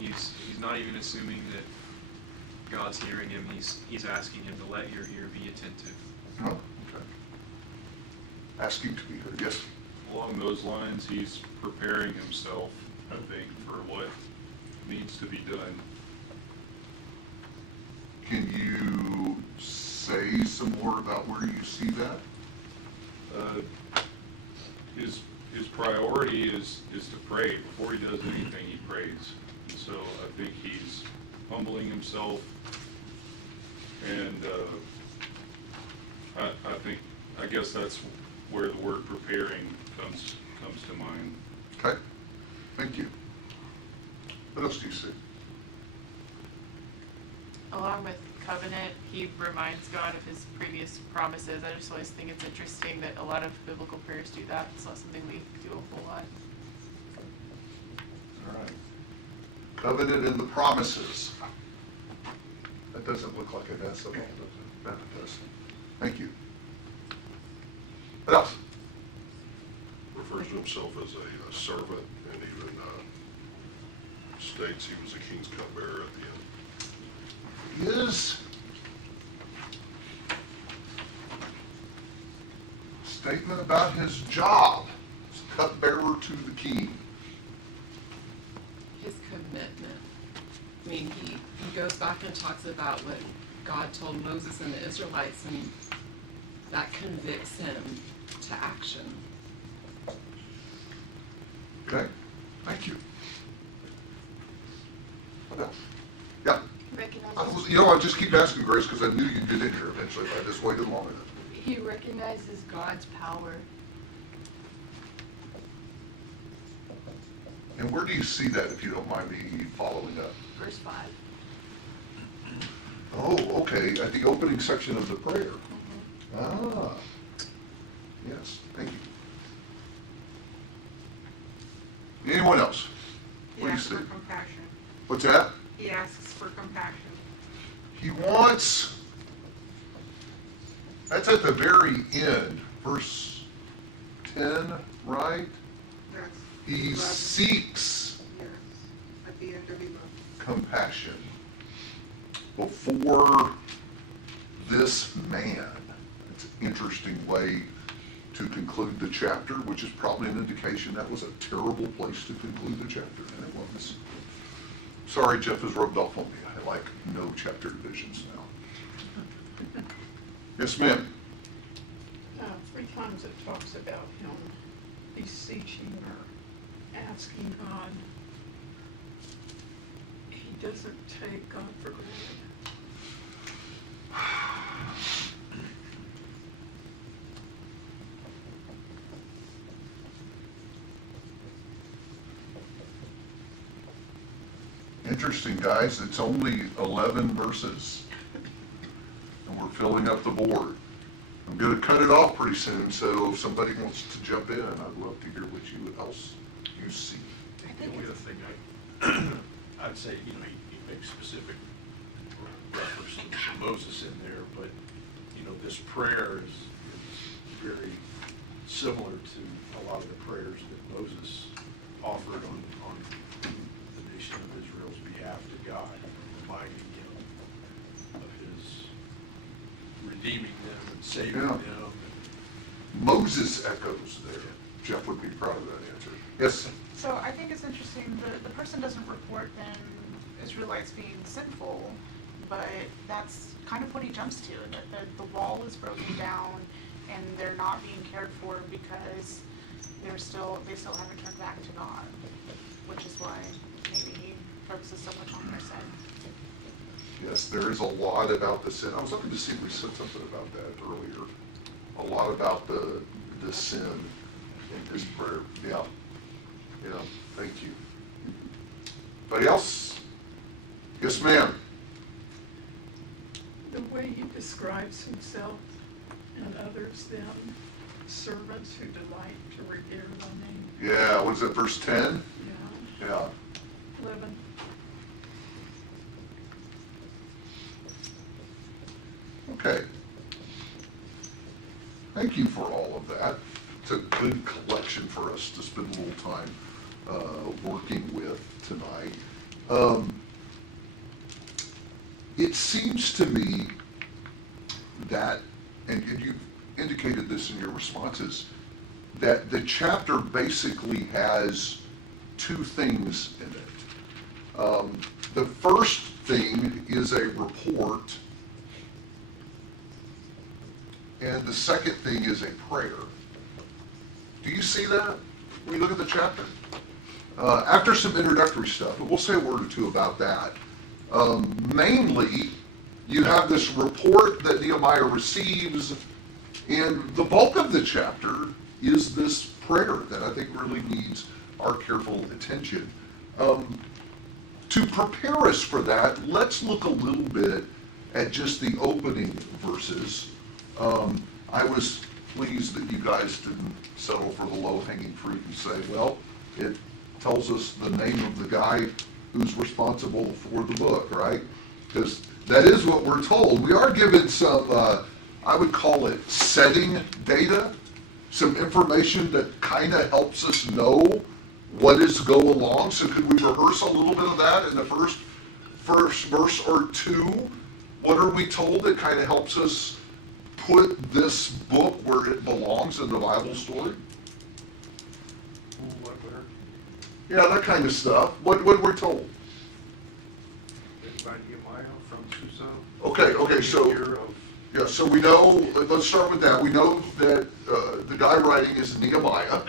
He's not even assuming that God's hearing him. He's asking him to let your ear be attentive. Oh, okay. Asking to be heard. Yes? Along those lines, he's preparing himself, I think, for what needs to be done. Can you say some more about where you see that? His priority is to pray. Before he does anything, he prays. And so I think he's humbling himself, and I guess that's where the word preparing comes to mind. Okay. Thank you. What else do you see? Along with covenant, he reminds God of his previous promises. I just always think it's interesting that a lot of biblical prayers do that. It's not something we do a whole lot. All right. Covenant and the promises. That doesn't look like it has at all, does it? That it does. Thank you. What else? Refers to himself as a servant, and even states he was a king's cupbearer at the end. His statement about his job as cupbearer to the king. His commitment. I mean, he goes back and talks about what God told Moses and the Israelites, and that convicts him to action. Okay, thank you. What else? Yeah. I just keep asking, Grace, because I knew you'd get in here eventually, but I just waited long enough. He recognizes God's power. And where do you see that, if you don't mind me following up? Verse 5. Oh, okay, at the opening section of the prayer. Ah, yes, thank you. Anyone else? He What do you asks see? for compassion. What's that? He asks for compassion. He wants, that's at the very end, verse 10, right? Yes. He 11. seeks Yes. At the end of 11. compassion before this man. It's an interesting way to conclude the chapter, which is probably an indication that was a terrible place to conclude the chapter, and it was. Sorry, Jeff has rubbed off on me. I like no chapter divisions now. Yes, ma'am. 3 times it talks about him beseeching or asking God. He doesn't take God for granted. Interesting, guys. It's only 11 verses, and we're filling up the board. I'm going to cut it off pretty soon, so if somebody wants to jump in, I'd love to hear what else you see. The only other thing I'd say, he makes specific reference to Moses in there, but, this prayer is very similar to a lot of the prayers that Moses offered on the nation of Israel's behalf to God, reminding him of his redeeming them and saving them. Moses echoes there. Jeff would be proud of that answer. Yes? So I think it's interesting, the person doesn't report then Israelites being sinful, but that's kind of what he jumps to, that the wall is broken down and they're not being cared for because they still haven't turned back to God, which is why maybe he focuses so much on their sin. Yes, there is a lot about the sin. I was looking to see if we said something about that earlier. A lot about the sin in his prayer. Yeah. Yeah, thank you. Anybody else? Yes, ma'am. The way he describes himself and others, them, servants who delight to revere thy name. Yeah, what is that, verse 10? Yeah. Yeah. 11. Okay. Thank you for all of that. It's a good collection for us to spend a little time working with tonight. It seems to me that, and you've indicated this in your responses, that the chapter basically has two things in it. The first thing is a report, and the second thing is a prayer. Do you see that when you look at the chapter? After some introductory stuff, but we'll say a word or two about that. Mainly, you have this report that Nehemiah receives, and the bulk of the chapter is this prayer that I think really needs our careful attention. To prepare us for that, let's look a little bit at just the opening verses. I was pleased that you guys didn't settle for the low-hanging fruit and say, well, it tells us the name of the guy who's responsible for the book, right? Because that is what we're told. We are given some, I would call it setting data, some information that kind of helps us know what is go along. So could we rehearse a little bit of that in the first verse or two? What are we told that kind of helps us put this book where it belongs in the Bible story? Yeah, that kind of stuff. What we're told. By Nehemiah from Susa. Okay, so we know, let's start with that. We know that the guy writing is Nehemiah,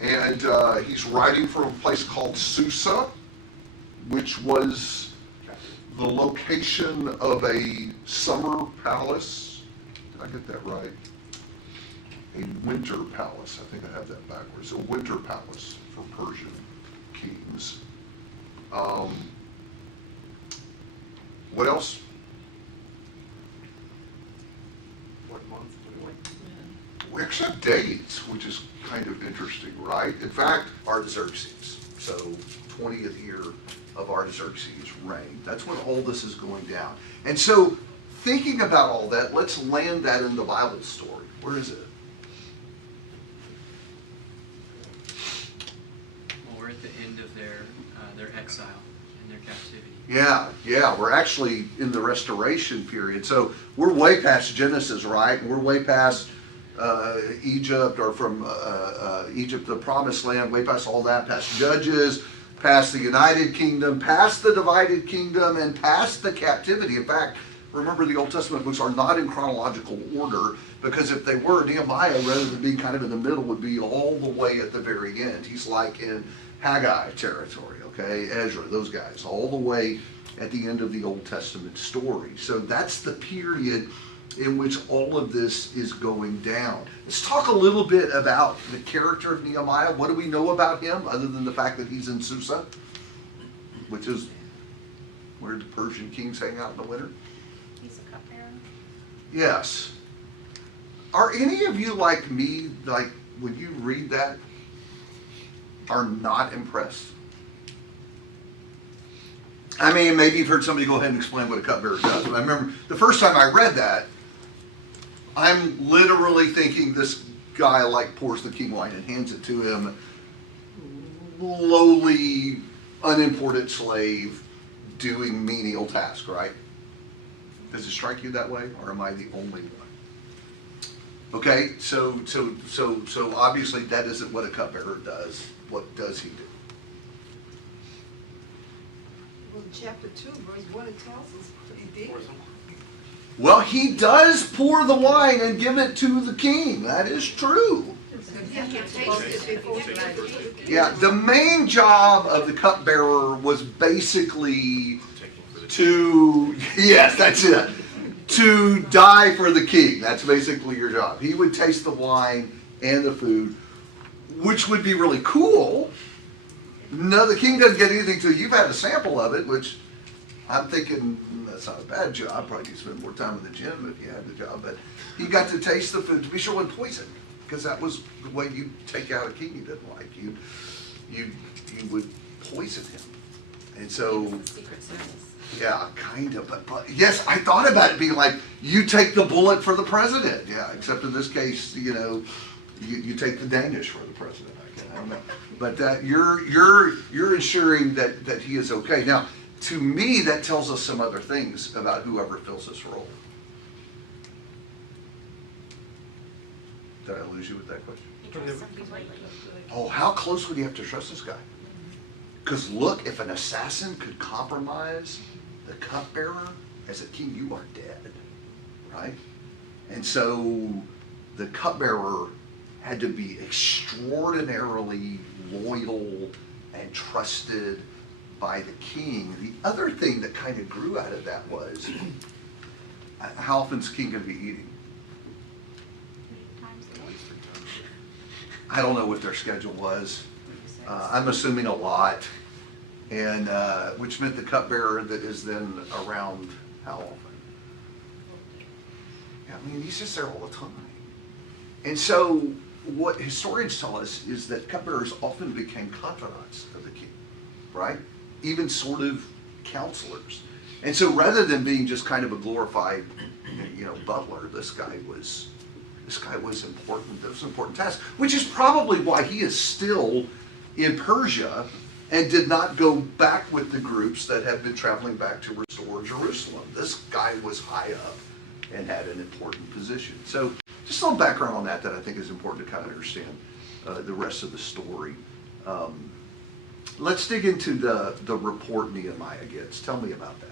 and he's writing from a place called Susa, which was the location of a summer palace. Did I get that right? A winter palace. I think I have that backwards. A winter palace for Persian kings. What else? What month? We actually have dates, which is kind of interesting, right? In fact, Artaxerxes. So 20th year of Artaxerxes' reign. That's when all this is going down. And so thinking about all that, let's land that in the Bible story. Where is it? Well, we're at the end of their exile and their captivity. Yeah, we're actually in the restoration period. So we're way past Genesis, right? We're way past Egypt, or from Egypt to the Promised Land, way past all that, past Judges, past the United Kingdom, past the divided kingdom, and past the captivity. In fact, remember the Old Testament books are not in chronological order, because if they were, Nehemiah, rather than being kind of in the middle, would be all the way at the very end. He's like in Haggai territory, okay? Ezra, those guys, all the way at the end of the Old Testament story. So that's the period in which all of this is going down. Let's talk a little bit about the character of Nehemiah. What do we know about him, other than the fact that he's in Susa, which is where the Persian kings hang out in the winter? He's a cupbearer. Yes. Are any of you like me, like when you read that, are not impressed? I mean, maybe you've heard somebody go ahead and explain what a cupbearer does, but I remember the first time I read that, I'm literally thinking this guy like pours the king wine and hands it to him, lowly, unimportant slave doing menial task, right? Does it strike you that way, or am I the only one? Okay, so obviously that isn't what a cupbearer does. What does he do? Well, chapter 2, verse 1, it tells us what he did. Well, he does pour the wine and give it to the king. That is true. Yeah, the main job of the cupbearer was basically to, yes, that's it, to die for the king. That's basically your job. He would taste the wine and the food, which would be really cool. No, the king doesn't get anything till you've had a sample of it, which I'm thinking that's not a bad job. Probably need to spend more time in the gym if you had the job. But he got to taste the food to be sure it wasn't poison, because that was the way you take out a king you didn't like. You would poison him, and so Secret service. yeah, kind of. But yes, I thought about it being like you take the bullet for the president. Yeah, except in this case, you take the Danish for the president, I I don't know. But that you're ensuring that he is okay. Now, to me, that tells us some other things about whoever fills this role. Did I lose you with that question? Oh, how close would you have to trust this guy? Because look, if an assassin could compromise the cupbearer as a king, you are dead, right? And so the cupbearer had to be extraordinarily loyal and trusted by the king. The other thing that kind of grew out of that was, how often's the king going to be eating? I don't know what their schedule was. I'm assuming a lot, and which meant the cupbearer that is then around how often? Yeah, I mean, he's just there all the time. And so what historians tell us is that cupbearers often became confidants of the king, right? Even sort of counselors. And so rather than being just kind of a glorified, butler, this guy was important. That was an important task, which is probably why he is still in Persia and did not go back with the groups that have been traveling back to restore Jerusalem. This guy was high up and had an important position. So just a little background on that I think is important to kind of understand the rest of the story. Let's dig into the report Nehemiah gets. Tell me about that.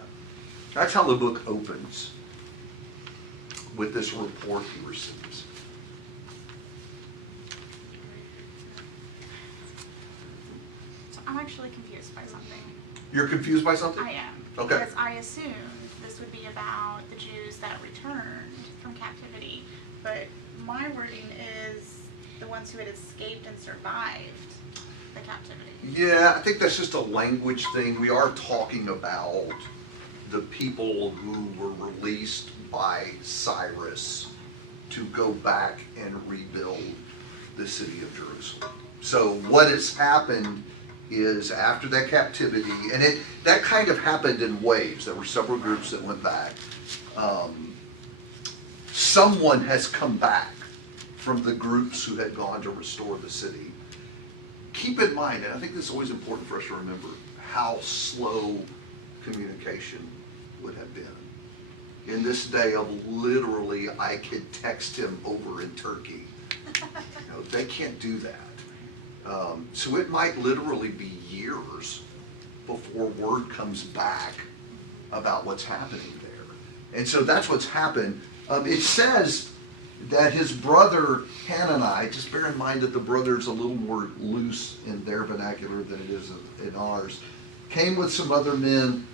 That's how the book opens, with this report he receives. So I'm actually confused by something. You're confused by something? I am. Okay. Because I assumed this would be about the Jews that returned from captivity, but my wording is the ones who had escaped and survived the captivity. Yeah, I think that's just a language thing. We are talking about the people who were released by Cyrus to go back and rebuild the city of Jerusalem. So what has happened is after that captivity, and that kind of happened in waves. There were several groups that went back. Someone has come back from the groups who had gone to restore the city. Keep in mind, and I think this is always important for us to remember, how slow communication would have been. In this day of literally, I could text him over in Turkey. They can't do that. So it might literally be years before word comes back about what's happening there. And so that's what's happened. It says that his brother Hanani, just bear in mind that the brother's a little more loose in their vernacular than it is in ours, came with some other men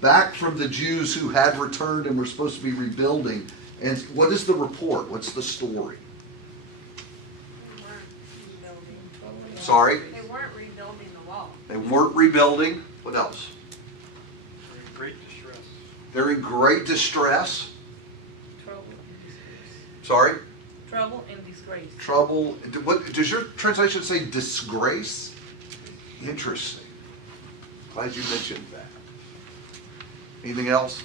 back from the Jews who had returned and were supposed to be rebuilding. And what is the report? What's the story? They weren't rebuilding. Sorry? They weren't rebuilding the wall. They weren't rebuilding. What else? They're in great distress. They're in great distress. Trouble and disgrace. Sorry? Trouble and disgrace. Trouble. What does your translation say? Disgrace? Interesting. Glad you mentioned that. Anything else?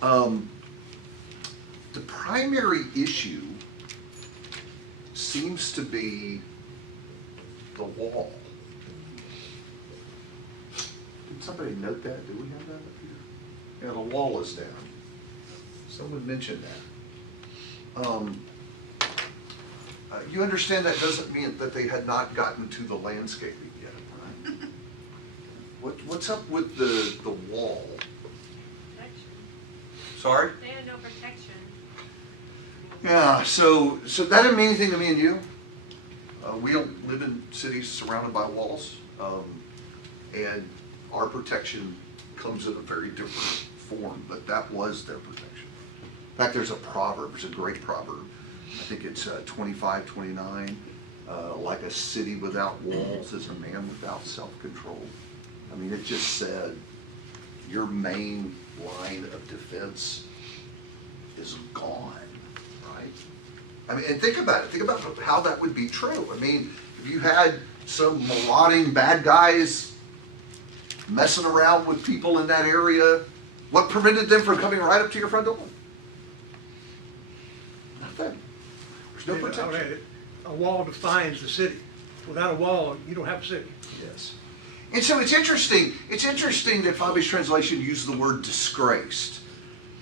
The primary issue seems to be the wall. Did somebody note that? Do we have that up here? Yeah, the wall is down. Someone mentioned that. You understand that doesn't mean that they had not gotten to the landscaping yet, right? What's up with the wall? Protection. Sorry? They had no protection. Yeah, so that didn't mean anything to me and you. We don't live in cities surrounded by walls, and our protection comes in a very different form, but that was their protection. In fact, there's a proverb, it's a great proverb. I think it's 25:29. Like a city without walls is a man without self-control. I mean, it just said your main line of defense is gone, right? I mean, and think about it. Think about how that would be true. I mean, if you had some marauding bad guys messing around with people in that area, what prevented them from coming right up to your front door? Nothing. There's no protection. a wall defines the city. Without a wall, you don't have a city. Yes. And so it's interesting that Fabi's translation used the word disgraced.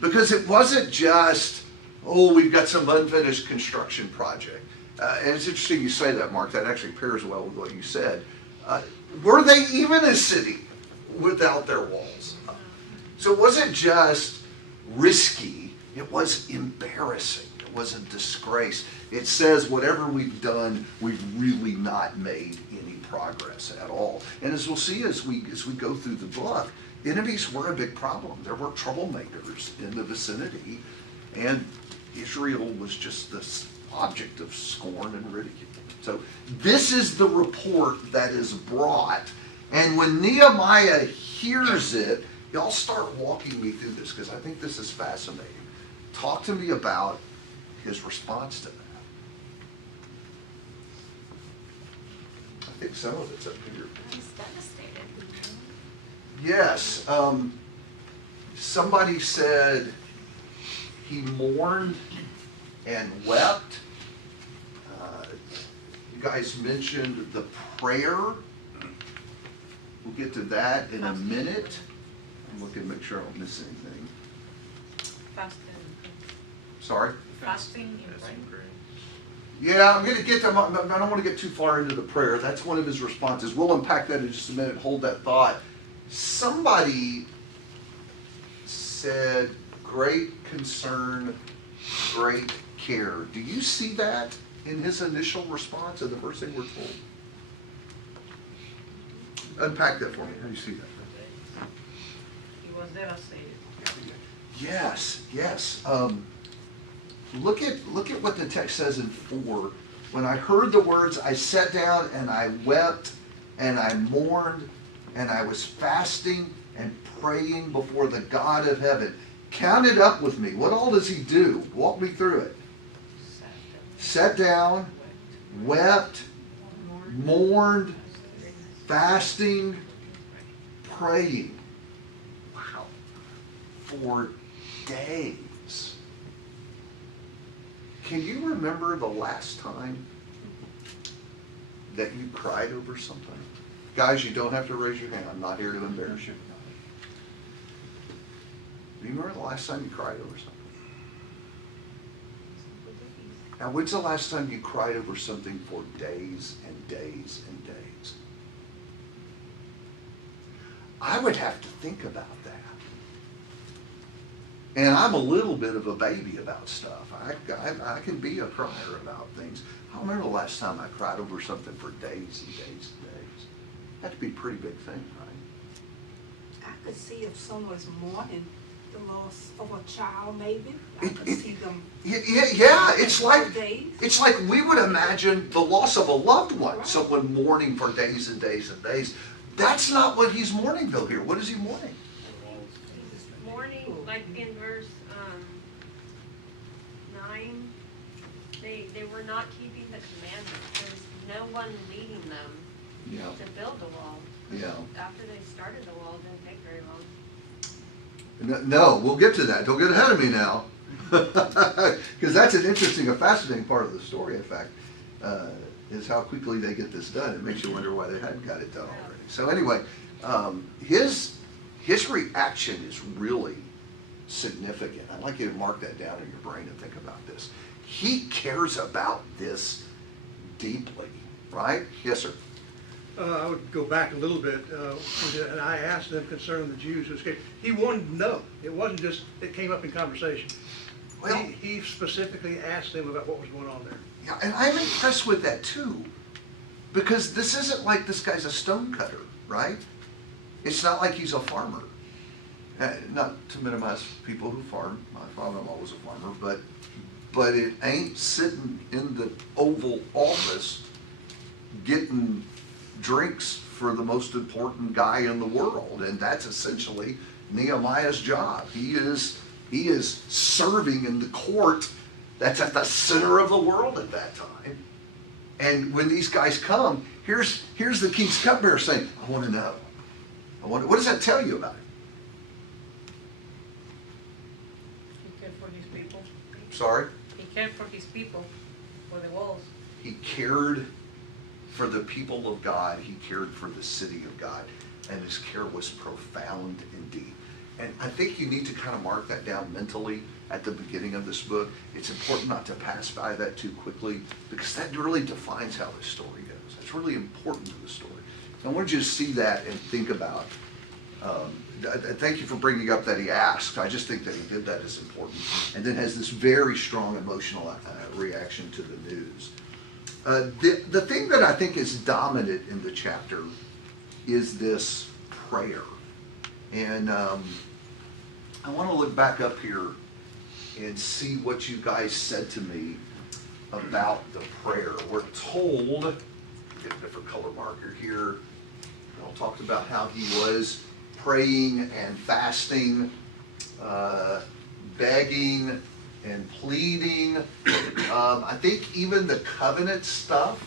Because it wasn't just, oh, we've got some unfinished construction project. And it's interesting you say that, Mark. That actually pairs well with what you said. Were they even a city without their walls? So it wasn't just risky, it was embarrassing. It was a disgrace. It says whatever we've done, we've really not made any progress at all. And as we'll see as we go through the book, enemies were a big problem. There were troublemakers in the vicinity, and Israel was just this object of scorn and ridicule. So this is the report that is brought, and when Nehemiah hears it, y'all start walking me through this, because I think this is fascinating. Talk to me about his response to that. I think some of it's up here. He's devastated. Yes. Somebody said he mourned and wept. You guys mentioned the prayer. We'll get to that in a minute. I'm looking to make sure I don't miss anything. Fasting. Sorry? Fasting and praying. Yeah, I'm going to get them. I don't want to get too far into the prayer. That's one of his responses. We'll unpack that in just a minute. Hold that thought. Somebody said, great concern, great care. Do you see that in his initial response and the first thing we're told? Unpack that for me. How do you see that? He was devastated. Yes, yes. Look at what the text says in 4. When I heard the words, I sat down and I wept and I mourned and I was fasting and praying before the God of heaven. Count it up with me. What all does he do? Walk me through it. Sat down, wept, mourned, fasting, praying. Wow. For days. Can you remember the last time that you cried over something? Guys, you don't have to raise your hand. I'm not here to embarrass you. Do you remember the last time you cried over something? Now, when's the last time you cried over something for days and days and days? I would have to think about that. And I'm a little bit of a baby about stuff. I can be a crier about things. I don't remember the last time I cried over something for days and days and days. That'd be a pretty big thing, right? I could see if someone's mourning the loss of a child, maybe. I could see them. Yeah, it's like days. it's like we would imagine the loss of a loved one, Right. someone mourning for days and days and days. That's not what he's mourning though here. What is he mourning? Mourning, like in verse 9, they were not keeping the commandments. There was no one leading them Yeah. to build the wall. Yeah. After they started the wall, it didn't take very long. No, we'll get to that. Don't get ahead of me now. Because that's an interesting, a fascinating part of the story, in fact, is how quickly they get this done. It makes you wonder why they hadn't got it done already. So anyway, his reaction is really significant. I'd like you to mark that down in your brain and think about this. He cares about this deeply, right? Yes, sir. I would go back a little bit, and I asked them concerning the Jews who escaped. He wanted to know. It wasn't just, it came up in conversation. Well, he specifically asked them about what was going on there. Yeah, and I'm impressed with that too, because this isn't like this guy's a stonecutter, right? It's not like he's a farmer. Not to minimize people who farm. My father-in-law was a farmer, but it ain't sitting in the Oval Office getting drinks for the most important guy in the world, and that's essentially Nehemiah's job. He is serving in the court that's at the center of the world at that time. And when these guys come, here's the king's cupbearer saying, I want to know. What does that tell you about him? He cared for his people. Sorry? He cared for his people, for the walls. He cared for the people of God. He cared for the city of God. And his care was profound indeed. And I think you need to kind of mark that down mentally at the beginning of this book. It's important not to pass by that too quickly, because that really defines how the story goes. It's really important to the story. I want you to see that and think about. Thank you for bringing up that he asked. I just think that he did that is important. And then has this very strong emotional reaction to the news. The thing that I think is dominant in the chapter is this prayer. And I want to look back up here and see what you guys said to me about the prayer. We're told, get a different color marker here, Paul talked about how he was praying and fasting, begging and pleading. I think even the covenant stuff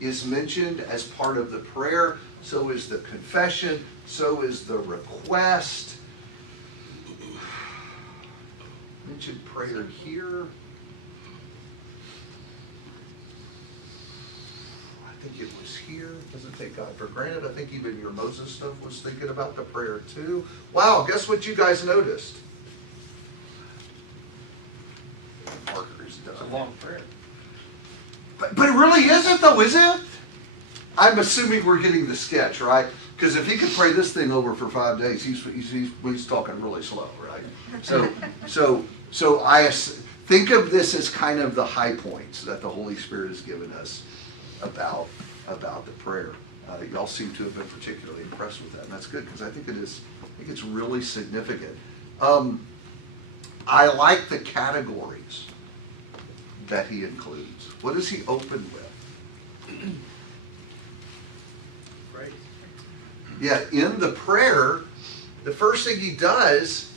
is mentioned as part of the prayer. So is the confession. So is the request. Mentioned prayer here. I think it was here. Doesn't take God for granted. I think even your Moses stuff was thinking about the prayer too. Wow, guess what you guys noticed? Marker is done. It's a long prayer. But it really isn't though, is it? I'm assuming we're getting the sketch, right? Because if he could pray this thing over for 5 days, he's talking really slow, right? So I think of this as kind of the high points that the Holy Spirit has given us about the prayer. Y'all seem to have been particularly impressed with that, and that's good because I think it's really significant. I like the categories that he includes. What does he open with? Praise. Yeah, in the prayer, the first thing he does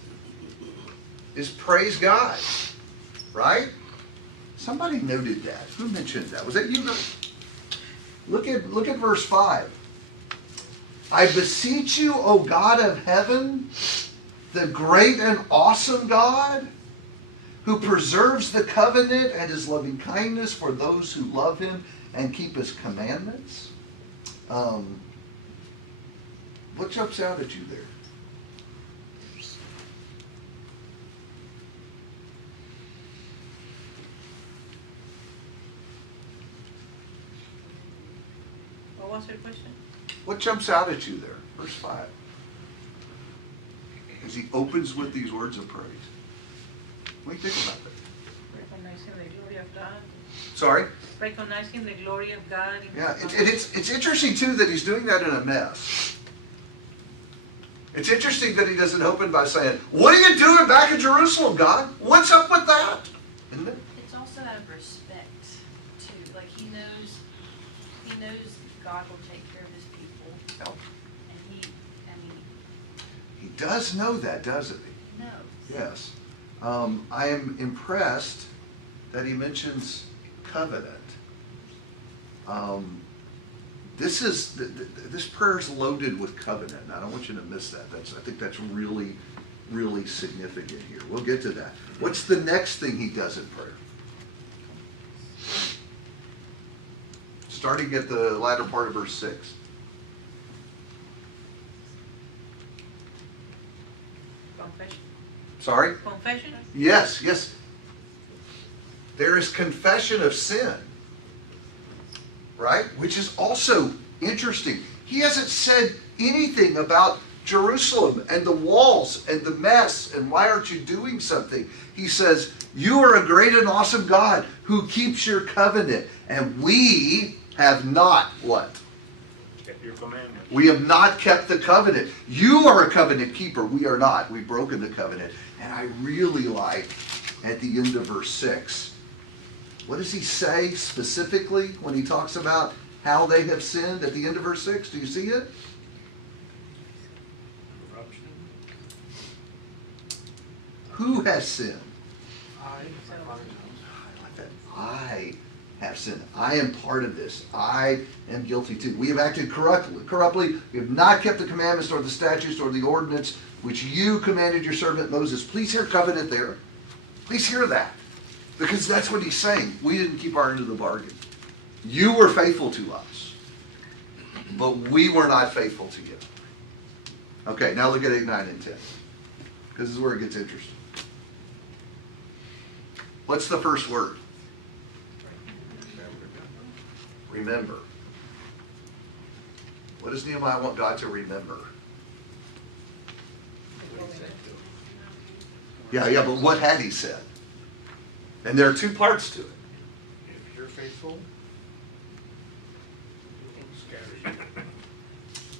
is praise God, right? Somebody noted that. Who mentioned that? Was that you? Look at verse 5. I beseech you, O God of heaven, the great and awesome God, who preserves the covenant and his loving kindness for those who love him and keep his commandments. What jumps out at you there? What was your question? What jumps out at you there? Verse 5. As he opens with these words of praise. What do you think about that? Recognizing the glory of God. Sorry? Recognizing the glory of God. Yeah, it's interesting too that he's doing that in a mess. It's interesting that he doesn't open by saying, what are you doing back in Jerusalem, God? What's up with that? Isn't it? It's also out of respect too. Like he knows God will take care of his people. No. And He does know that, doesn't he? knows. Yes. I am impressed that he mentions covenant. This prayer is loaded with covenant, and I don't want you to miss that. I think that's really, really significant here. We'll get to that. What's the next thing he does in prayer? Starting at the latter part of verse 6. Confession. Sorry? Confession? Yes. There is confession of sin, right? Which is also interesting. He hasn't said anything about Jerusalem and the walls and the mess and why aren't you doing something? He says, you are a great and awesome God who keeps your covenant, and we have not what? Kept your commandments. We have not kept the covenant. You are a covenant keeper. We are not. We've broken the covenant. And I really like at the end of verse 6. What does he say specifically when he talks about how they have sinned at the end of verse 6? Do you see it? Corruption. Who has sinned? I like that. I have sinned. I am part of this. I am guilty too. We have acted corruptly. We have not kept the commandments nor the statutes nor the ordinance which you commanded your servant Moses. Please hear covenant there. Please hear that. Because that's what he's saying. We didn't keep our end of the bargain. You were faithful to us, but we were not faithful to you. Okay, now look at 8, 9, and 10. Because this is where it gets interesting. What's the first word? Remember. What does Nehemiah want God to remember? Yeah, but what had he said? And there are two parts to it. If you're faithful,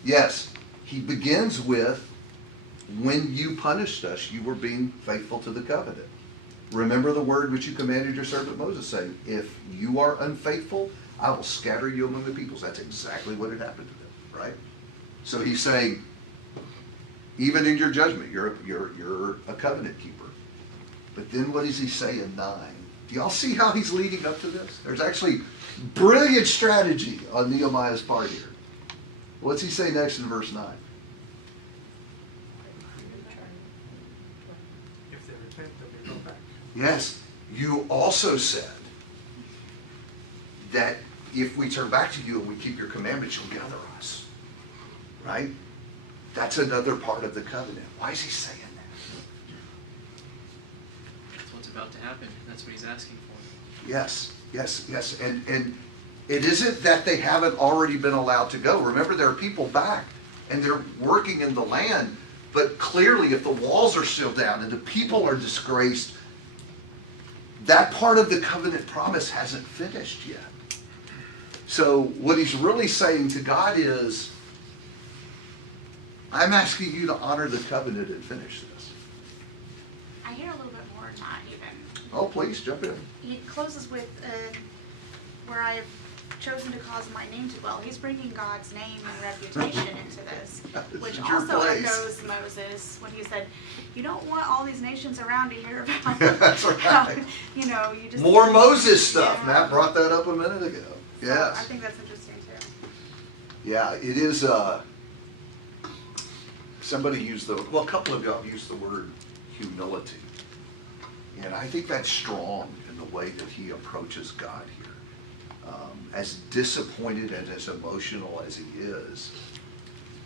Yes, he begins with, when you punished us, you were being faithful to the covenant. Remember the word which you commanded your servant Moses, saying, if you are unfaithful, I will scatter you among the peoples. That's exactly what had happened to them, right? So he's saying, even in your judgment, you're a covenant keeper. But then what does he say in 9? Do y'all see how he's leading up to this? There's actually brilliant strategy on Nehemiah's part here. What's he say next in verse 9? If they repent, they'll be brought back. Yes, you also said that if we turn back to you and we keep your commandments, you'll gather us. Right? That's another part of the covenant. Why is he saying that? That's what's about to happen. That's what he's asking for. Yes. And it isn't that they haven't already been allowed to go. Remember, there are people back and they're working in the land, but clearly if the walls are still down and the people are disgraced, that part of the covenant promise hasn't finished yet. So what he's really saying to God is, I'm asking you to honor the covenant and finish this. I hear a little bit more than that even. Oh, please, jump in. He closes with, where I have chosen to cause my name to dwell. He's bringing God's name and reputation into this, which also echoes Moses when he said, you don't want all these nations around to hear about That's right. how, you just... More Moses stuff. Yeah. Matt brought that up a minute ago. So Yes. I think that's interesting too. Yeah, it is, somebody used a couple of y'all used the word humility. And I think that's strong in the way that he approaches God here. As disappointed and as emotional as he is,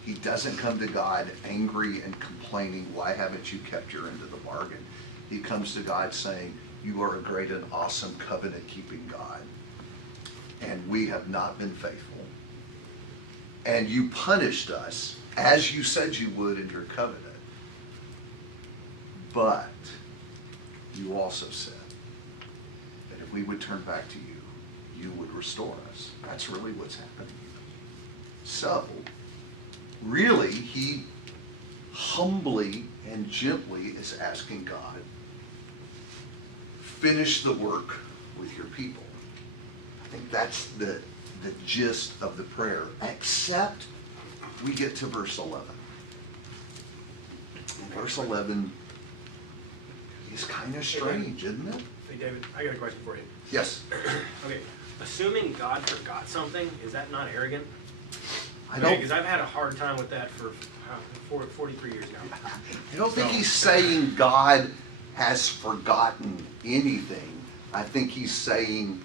he doesn't come to God angry and complaining, why haven't you kept your end of the bargain? He comes to God saying, you are a great and awesome covenant-keeping God, and we have not been faithful. And you punished us as you said you would in your covenant. But you also said that if we would turn back to you, you would restore us. That's really what's happening here. So, really, he humbly and gently is asking God, finish the work with your people. I think that's the gist of the prayer, except we get to verse 11. And verse 11 is kind of strange, isn't it? Hey, David, I got a question for you. Yes. Okay, assuming God forgot something, is that not arrogant? I don't. Because I've had a hard time with that for 43 years now. I don't think he's saying God has forgotten anything. I think he's saying,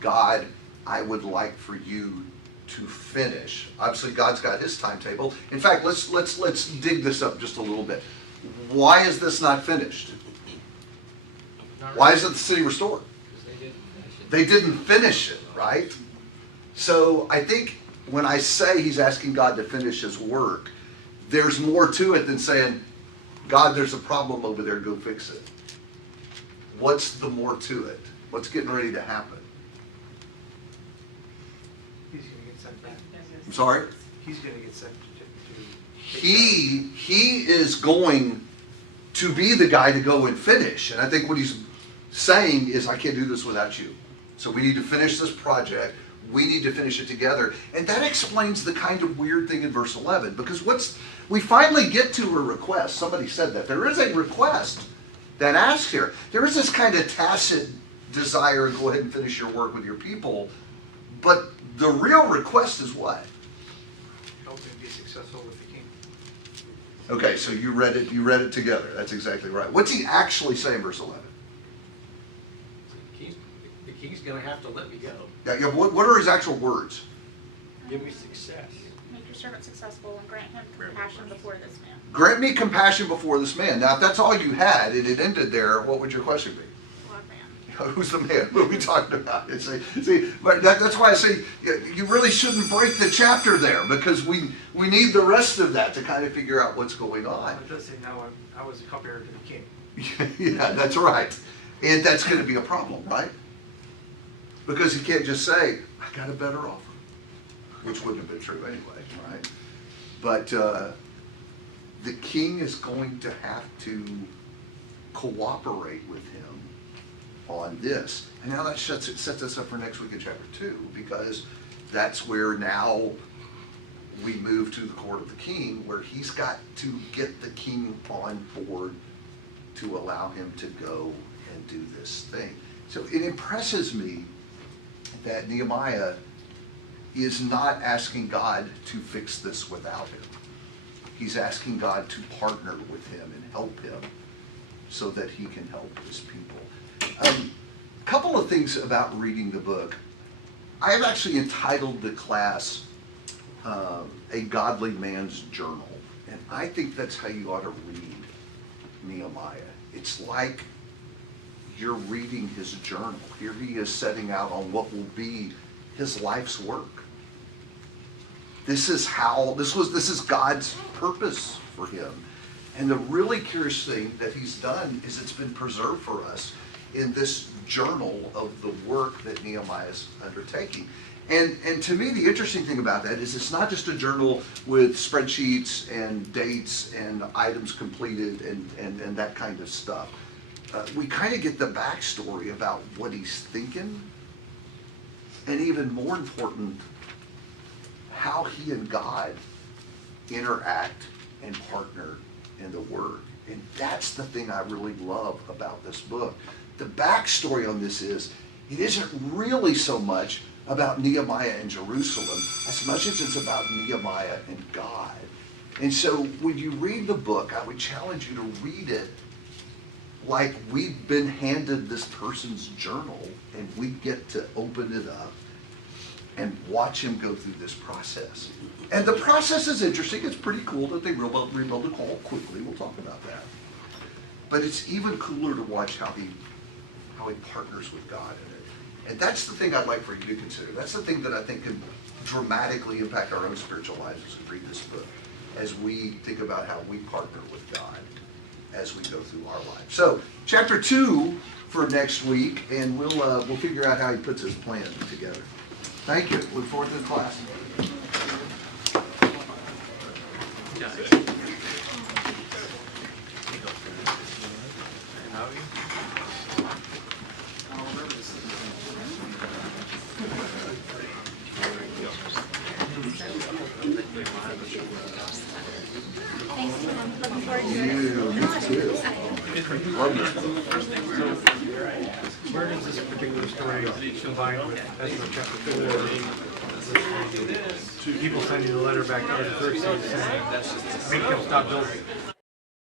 God, I would like for you to finish. Obviously, God's got his timetable. In fact, let's dig this up just a little bit. Why is this not finished? Why isn't the city restored? They didn't finish it, right? So I think when I say he's asking God to finish his work, there's more to it than saying, God, there's a problem over there, go fix it. What's the more to it? What's getting ready to happen? He's gonna get sent back. I'm sorry? He's gonna get sent to He is going to be the guy to go and finish. And I think what he's saying is, I can't do this without you. So we need to finish this project. We need to finish it together. And that explains the kind of weird thing in verse 11. Because we finally get to a request. Somebody said that. There is a request that asks here. There is this kind of tacit desire to go ahead and finish your work with your people. But the real request is what? help him be successful with the king. Okay, so you read it together. That's exactly right. What's he actually saying in verse 11? The king's he's gonna have to let me go. Yeah, what are his actual words? Give me success. Make your servant successful and grant him compassion before this man. Grant me compassion before this man. Now, if that's all you had and it ended there, what would your question be? What man? Who's the man? What are we talking about? See, but that's why I say you really shouldn't break the chapter there, because we need the rest of that to kind of figure out what's going on. It does say now I was a cupbearer to the king. Yeah, that's right. And that's going to be a problem, right? Because you can't just say, I got a better offer, which wouldn't have been true anyway, right? But the king is going to have to cooperate with him on this. And now that sets us up for next week in chapter 2, because that's where now we move to the court of the king, where he's got to get the king on board to allow him to go and do this thing. So it impresses me that Nehemiah is not asking God to fix this without him. He's asking God to partner with him and help him so that he can help his people. A couple of things about reading the book. I have actually entitled the class A Godly Man's Journal. And I think that's how you ought to read Nehemiah. It's like you're reading his journal. Here he is setting out on what will be his life's work. This is God's purpose for him. And the really curious thing that he's done is it's been preserved for us in this journal of the work that Nehemiah is undertaking. And to me, the interesting thing about that is it's not just a journal with spreadsheets and dates and items completed and that kind of stuff. We kind of get the backstory about what he's thinking, and even more important, how he and God interact and partner in the Word. And that's the thing I really love about this book. The backstory on this is, it isn't really so much about Nehemiah and Jerusalem as much as it's about Nehemiah and God. And so when you read the book, I would challenge you to read it like we've been handed this person's journal, and we get to open it up and watch him go through this process. And the process is interesting. It's pretty cool that they rebuild the wall quickly. We'll talk about that. But it's even cooler to watch how he partners with God in it. And that's the thing I'd like for you to consider. That's the thing that I think can dramatically impact our own spiritual lives as we read this book, as we think about how we partner with God as we go through our lives. So, chapter 2 for next week, and we'll figure out how he puts his plan together. Thank you. Look forward to the class. Where does this particular story combine with Ezra chapter 4? People sending a letter back to the Xerxes saying, make him stop building.